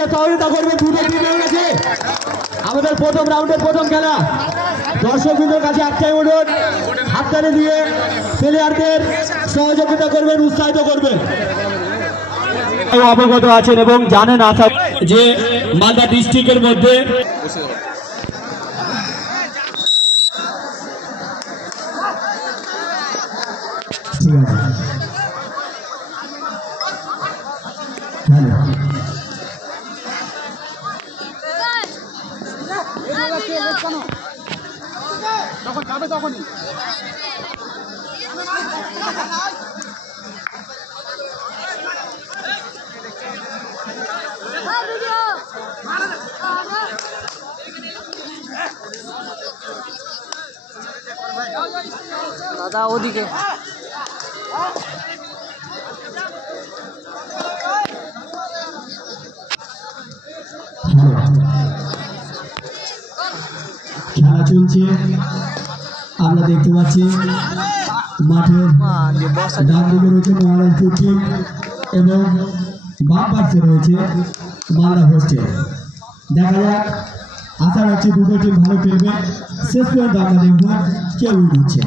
দিয়ে সহযোগিতা করবে দুটো টিমের কাছে। আমাদের প্রথম রাউন্ডের প্রথম খেলা, দর্শকদের কাছে একটাই অনুরোধ, হাততালি দিয়ে প্লেয়ারদের সহযোগিতা করবেন, উৎসাহিত করবেন। অবগত আছেন এবং জানেন আশা যে মালদা ডিস্ট্রিক্টের মধ্যে তখন যাবে তখনই দাদা ওদিকে খেলা চলছে, আমরা দেখতে পাচ্ছি মাঠের ডান দিকে রয়েছে মহারাজপুর টিম এবং বাম পাশে রয়েছে মালদা হোস্টেল। দেখা যাক, আশা রাখছি দুটো টিম ভালো খেলবে। শেষ পর্যন্ত আমরা দেখব কে উইন হচ্ছে।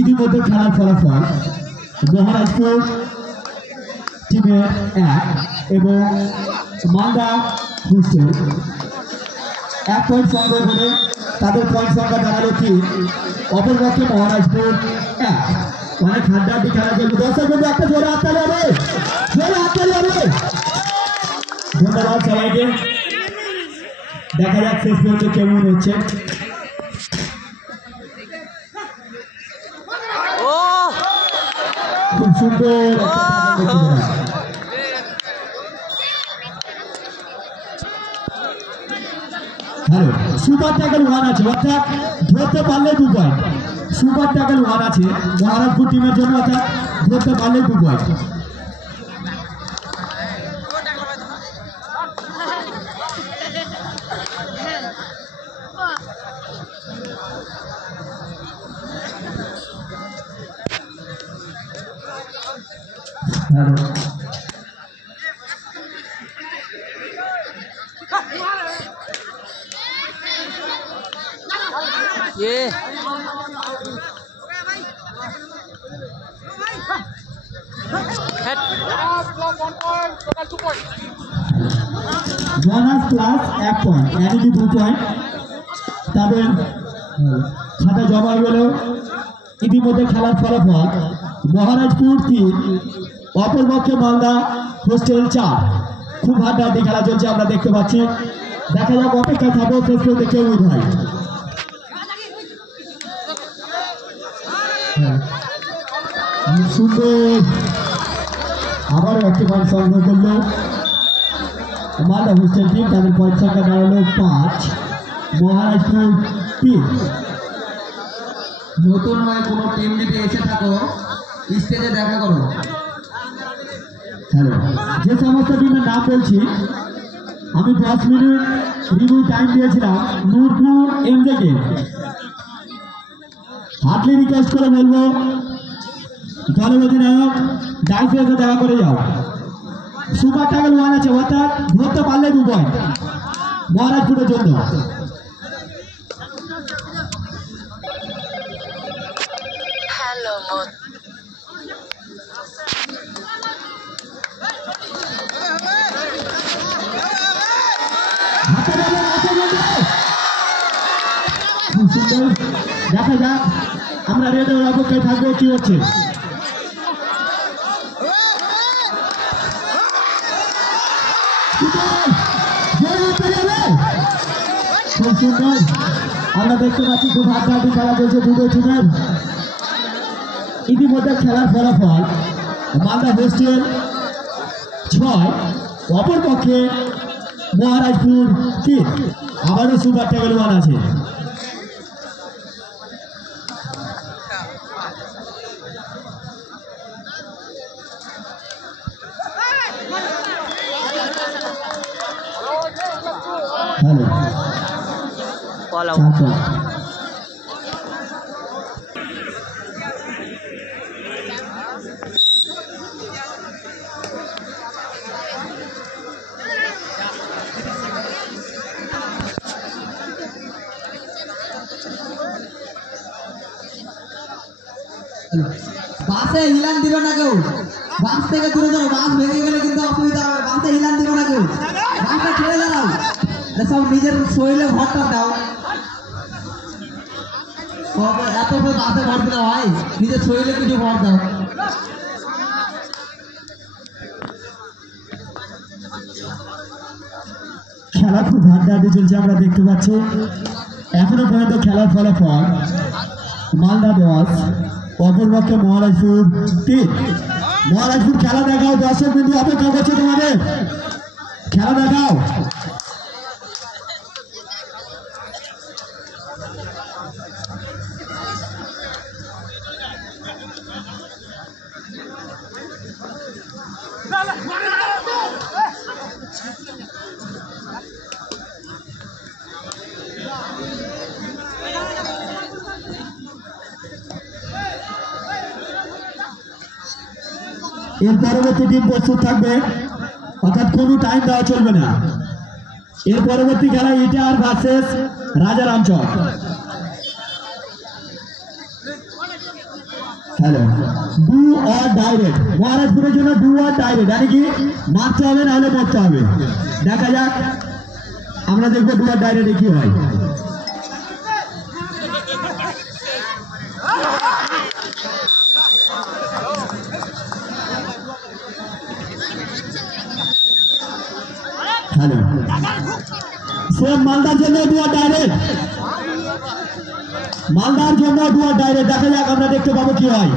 ইতিমধ্যে খেলার ফলাফল মহারাজপুর টিমের 1 এবং মালদা হোস্টেল 1 পয়েন্ট সংগ্রহ করে তাদের পয়েন্ট সংখ্যা দাঁড়ালো 3। অপরপক্ষে মহারাজপুর 1। অনেক হাড্ডাহাড্ডি খেলা চলবে। দর্শক বন্ধু একটা জোরে হাততালি হবে, জোরে হাততালি হবে। ধন্যবাদ সবাইকে। দেখা যাক শেষ পর্যন্ত কেমন হচ্ছে। খুব সুন্দর হ্যালো, সুপার ট্যাকল 1 আছে, অর্থাৎ ধরতে পারলে 2 পয়েন্ট। সুপার ট্যাকল 1 আছে মহারাজপুর টিমের জন্য, অর্থাৎ ধরতে পারলে 2 পয়েন্ট। বোনাস প্লাস 1 পয়েন্ট, यानी कि 2 পয়েন্ট তাদের খাতা জমা গেল। ইতিমধ্যে খেলার ফলাফল মহারাজপুর 3, অপরপক্ষে মালদা হোস্টেল 4। খুব হাড্ডাহাড্ডি খেলা চলছে, আমরা দেখতে পাচ্ছি। দেখা যাক, অপেক্ষা থাকবো শেষ পর্যন্ত কেউ উইন হয়। সুন্দর, আবারও একটি পয়েন্ট সংগ্রহ করলো মালদা হোস্টেল টিম। তাদের পয়েন্ট সংখ্যা দাঁড়ালো 5, মহারাজপুর 3। নতুন নয় কোনো টিম যদি এসে থাকো স্টেজে দেখা করো। হ্যালো, যে সমস্ত টিমের নাম বলছি, আমি 10 মিনিট রিভিউ টাইম দিয়েছিলাম নূরপুর এমজেকে। হার্টলি রিকোয়েস্ট করে বলবো দলের অধিনায়ক ডাইসের সাথে দেখা করে যাও। সুপার ট্যাকল 1 আছে, অর্থাৎ ধরতে পারলে 2 পয়েন্ট মহারাজপুরের জন্য। হ্যালো দেখা যাক আমরা রেডের অপেক্ষায় থাকবো কি হচ্ছে। খুব সুন্দর আমরা দেখতে পাচ্ছি, খুব হাড্ডাহাড্ডি খেলা চলছে দুটো টিমের। ইতিমধ্যে খেলার ফলাফল মালদা হোস্টেল 6, অপরপক্ষে মহারাজপুর 3। আবারও সুপার টেবিল 1 আছে। হ্যালো বাসে হিলান দিবে না কেউ, বাস থেকে দূরে যাও, বাস ভেঙে গেলে কিন্তু অসুবিধা হবে। বাসে হিলান দিবে না কেউ, বাসটা ছেড়ে দাও, সব নিজের শরীরে ভরটা দাও। এত বাসে ভর দিলে হয়, নিজের শরীরে কিছু ভর দাও। খেলা খুব হাড্ডাহাড্ডি চলছে আমরা দেখতে পাচ্ছি। এখনো পর্যন্ত খেলার ফলাফল মালদা 10, অপরপক্ষে মহারাজপুর 3। মহারাজপুর খেলা দেখাও, দর্শক বিন্দু অপেক্ষা করছে তোমাদের, খেলা দেখাও। এর পরবর্তী টিম প্রস্তুত থাকবে, অর্থাৎ কোনো টাইম দেওয়া চলবে না। এর পরবর্তী খেলা ইটার versus Rajaramchak. Hello, do or direct. মহারাজপুরের জন্য ডু অর ডাইরেক্ট, মানে কি মারতে হবে নাহলে মরতে হবে। দেখা যাক, আমরা দেখবো ডু অর ডাইরেক্টে কি হয়। হ্যালো, সেম মালদার জন্য ডু অর ডাইরেক্ট, মালদার জন্য ডু অর ডাইরেক্ট। দেখা যাক আমরা দেখতে পাবো কি হয়।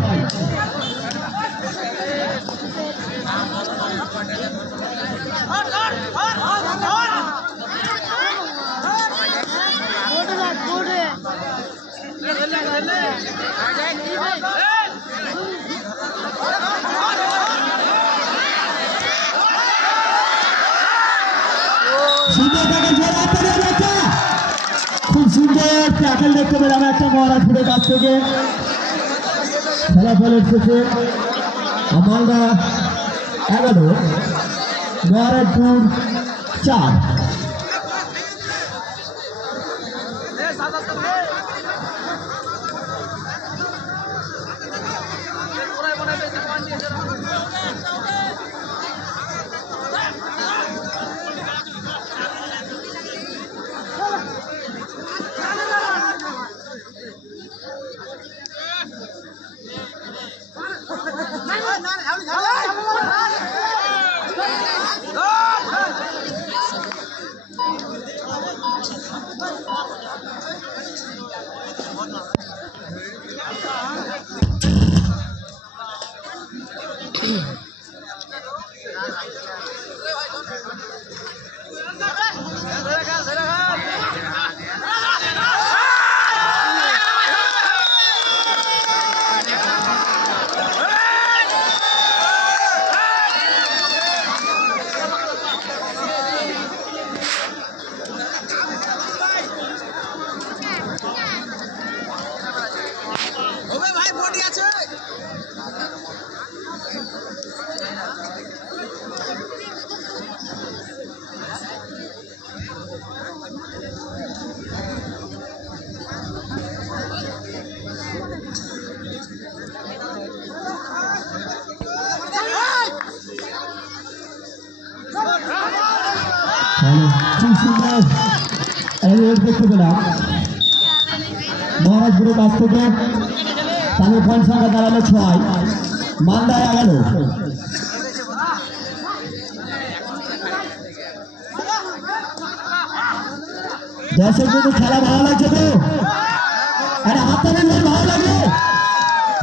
খুব সুন্দর ট্যাকেল দেখতে পেলাম একটা মহারাজপুরের কাছ থেকে। ফলাফলের শেষে মালদা 11, মহারাজপুর 4। খুব সুন্দর দেখতে পেলাম মহারাজপুরের কাছ থেকে তাদের পয়েন্ট সংখ্যা দাঁড়ালো 6, মালদা 11। দর্শক কিন্তু খেলা ভালো লাগছে তো? আরে হাততালি দিলে ভালো লাগে,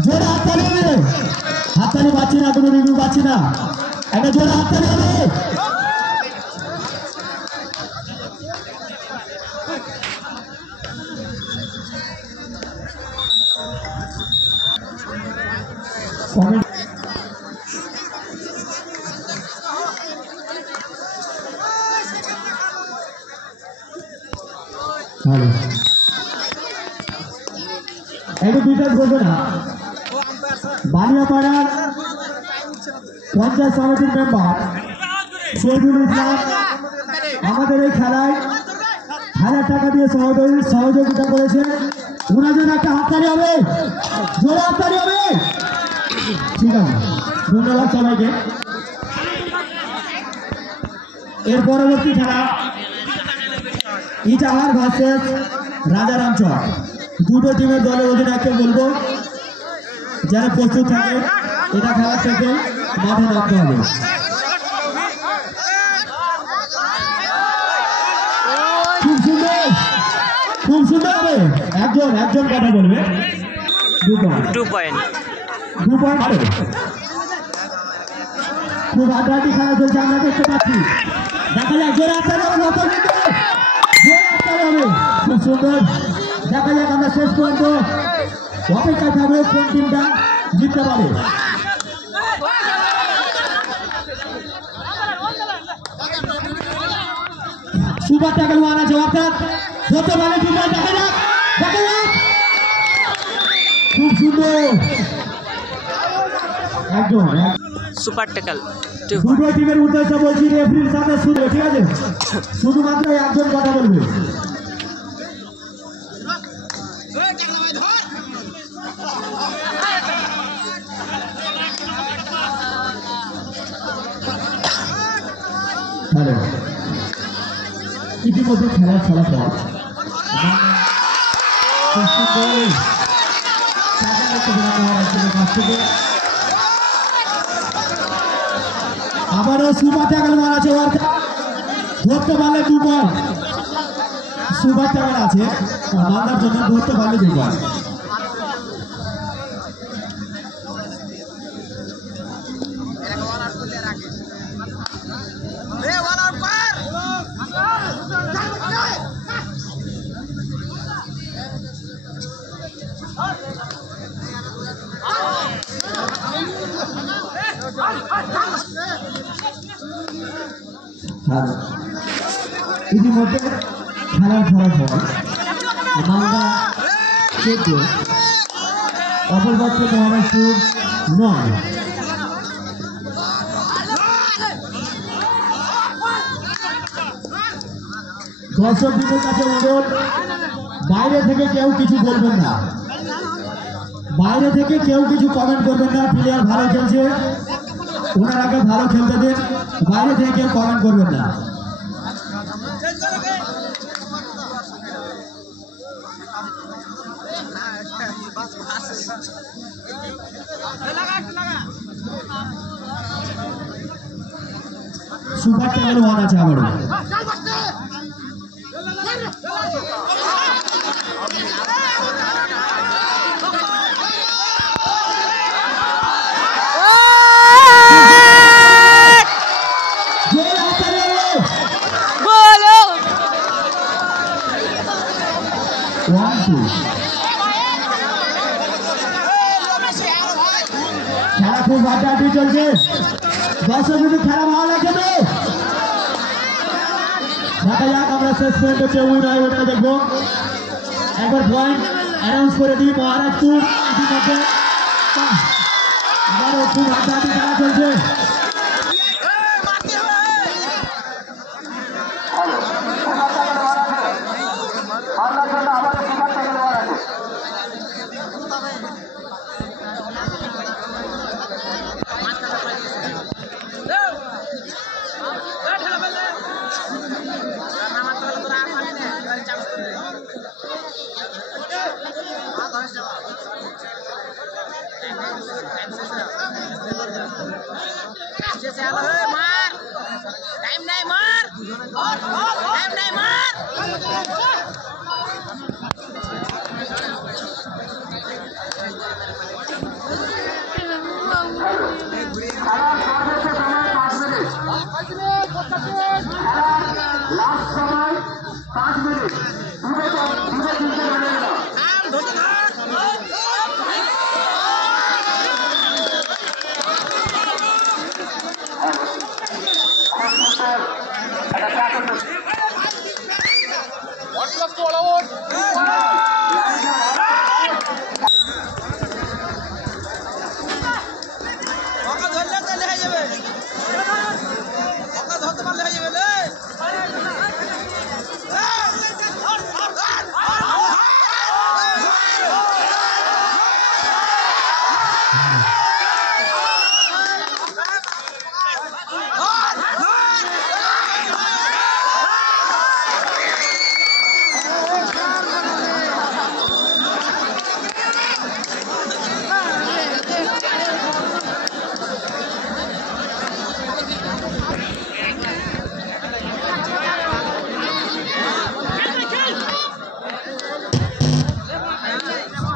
জোরে হাততালি হবে। হাততালি পাচ্ছি না, কোনো রিভিউ পাচ্ছি না, একটা জোরে হাততালি হবে। একটু বিকাশ করবে না। বানিয়াপাড়ার পঞ্চায়েত সমিতির মেম্বার শহীদুল ইসলাম আমাদের এই খেলায় 1000 টাকা দিয়ে সহযোগিতা করেছে। ওনার জন্য একটা হাততালি হবে, জোরে হাততালি হবে। ঠিক আছে, ধন্যবাদ সবাইকে। এর পরবর্তী খেলা ইটাহার ভার্সেস রাজারামচর। দুটো টিমের দলের অধিনায়ককে বলবো যারা প্রস্তুত থাকে এটা খেলার থেকে মাঠে নামতে হবে। খুব সুন্দর হবে। একজন কথা বলবে। 2 পয়েন্ট খুব হাড্ডাহাড্ডি খেলা চলছে, আমরা দেখতে পাচ্ছি। দেখা যাক, জোরে হাততালি হবে, জোরে হাততালি হবে। খুব সুন্দর, দেখা যাক আমরা শেষ পর্যন্ত অপেক্ষায় থাকবো কোন টিমটা জিততে পারে। সুপার ট্যাকল ওয়ান আছে, অর্থাৎ ধরতে পারে টিমটা। দেখা যাক, খুব সুন্দর। একদম সুপার ট্যাকল। দুটো টিমের উদ্দেশ্যে বলছি, রেফারির সাথে শুধু, ঠিক আছে, শুধুমাত্র একজন কথা বলবে। হ্যালো, ইতিমধ্যে খেলার ফলাফল আবারও সুপার ট্যাকল মারা আছে, ধরতে পারলে 2 পয়েন্ট। সুপার ট্যাকল আছে মালদার জন্য, ধরতে পারলে 2 পয়েন্ট। ইতিমধ্যে খেলার ফলাফল মালদা 14, অপরপক্ষে মহারাষ্ট্র 9। দর্শকদের কাছে অনুরোধ, বাইরে থেকে কেউ কিছু বলবেন না, বাইরে থেকে কেউ কিছু কমেন্ট করবেন না। প্লেয়ার ভালো খেলছে, ওনারাকে ভালো খেলতে দিন, বাইরে থেকে কেউ কমেন্ট করবেন না। সুপার ট্যাকল ওয়ান আছে আবারও। খেলা খুব হাড্ডাহাড্ডি চলছে, দর্শক কিন্তু খেলা ভালো লাগছে তো? দেখা যাক আমরা শেষ পর্যন্ত কেউ উইনার ওটা দেখবো। একবার পয়েন্ট অ্যানাউন্স করে দিই। মহারাজপুর ইতিমধ্যে আবারও খুব হাড্ডাহাড্ডি খেলা চলছে।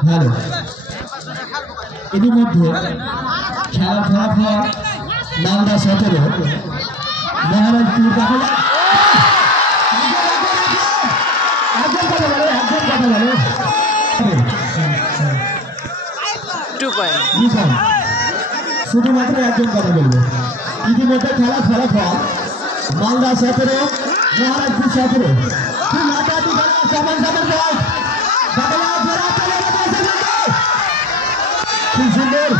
হ্যালো, ইতিমধ্যে খেলার ফলাফল মালদা 17, মহারাজপুর দেখা যাক। একজন কথা বলো। শুধুমাত্র একজন কথা বলবো। ইতিমধ্যে খেলার ফলাফল মালদা 17, মহারাজপুর 17। খুব সুন্দর।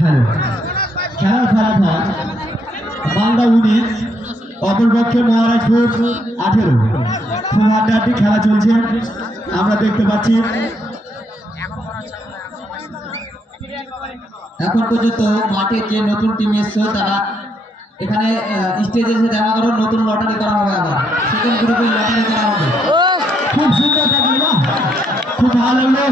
হ্যালো, খেলার ফলাফল মালদা 19, অপরপক্ষে মহারাজপুর 18। খুব হাড্ডাহাড্ডি খেলা চলছে আমরা দেখতে পাচ্ছি। এখন পর্যন্ত মাঠে যে নতুন টিম এসছে তারা এখানে স্টেজে এসে দেখা করো, নতুন লটারি করা হবে, আবার সেকেন্ড গ্রুপে লটারি করা হবে। খুব সুন্দর লাগলো, খুব ভালো লাগলো।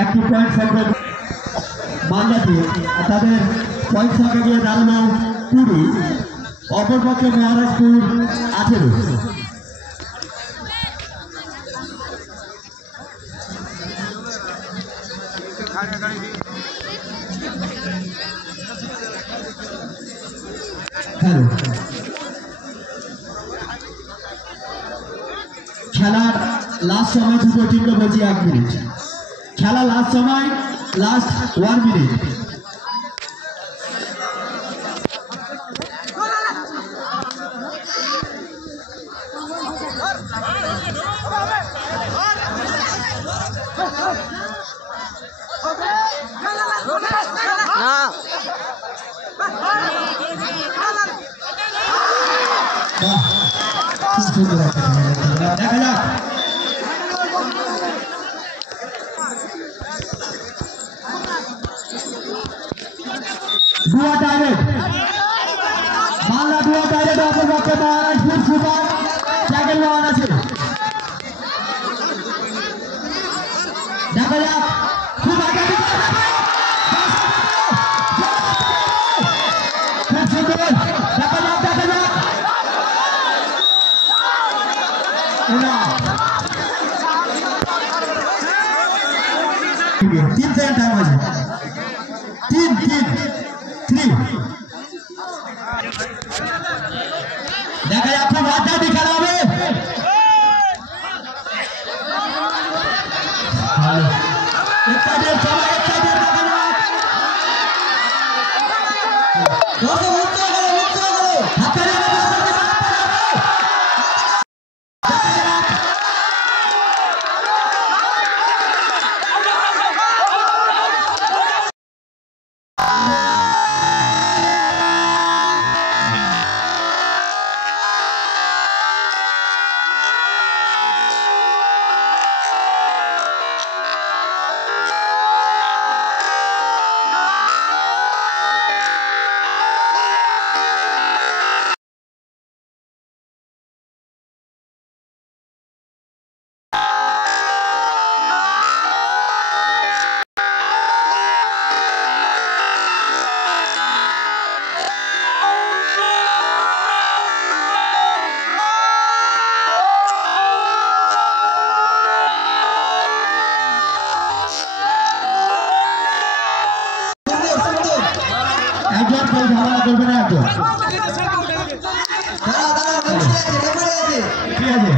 একটি পয়েন্ট সংখ্যা মালদাতে, তাদের পয়েন্ট সংখ্যা গিয়ে দাঁড়ানো 20, অপরপক্ষে মহারাজপুর 18। হ্যালো, খেলার লাস্ট সময় দুটো টিমকে বলছি 1 মিনিট। খেলা লাস্ট সময়, লাস্ট 1 মিনিট। দেখা যাক। দুয়া ডাইরেক্ট, মালদা দুয়া ডাইরেক্ট, অপরপক্ষে মহারাজপুর সুপার সেকেন্ড ওয়ান আছে। দেখা যাক, খুব আগে तीन सेकंड टाइम আছে 3 দেখা যাক খুব আড্ডাটি খেলা হবে। কেউ ঝামেলা করবে না একদম। দাঁড়াও, দাঁড়াও, রেফারি আছে, রেফারি আছে। ঠিক আছে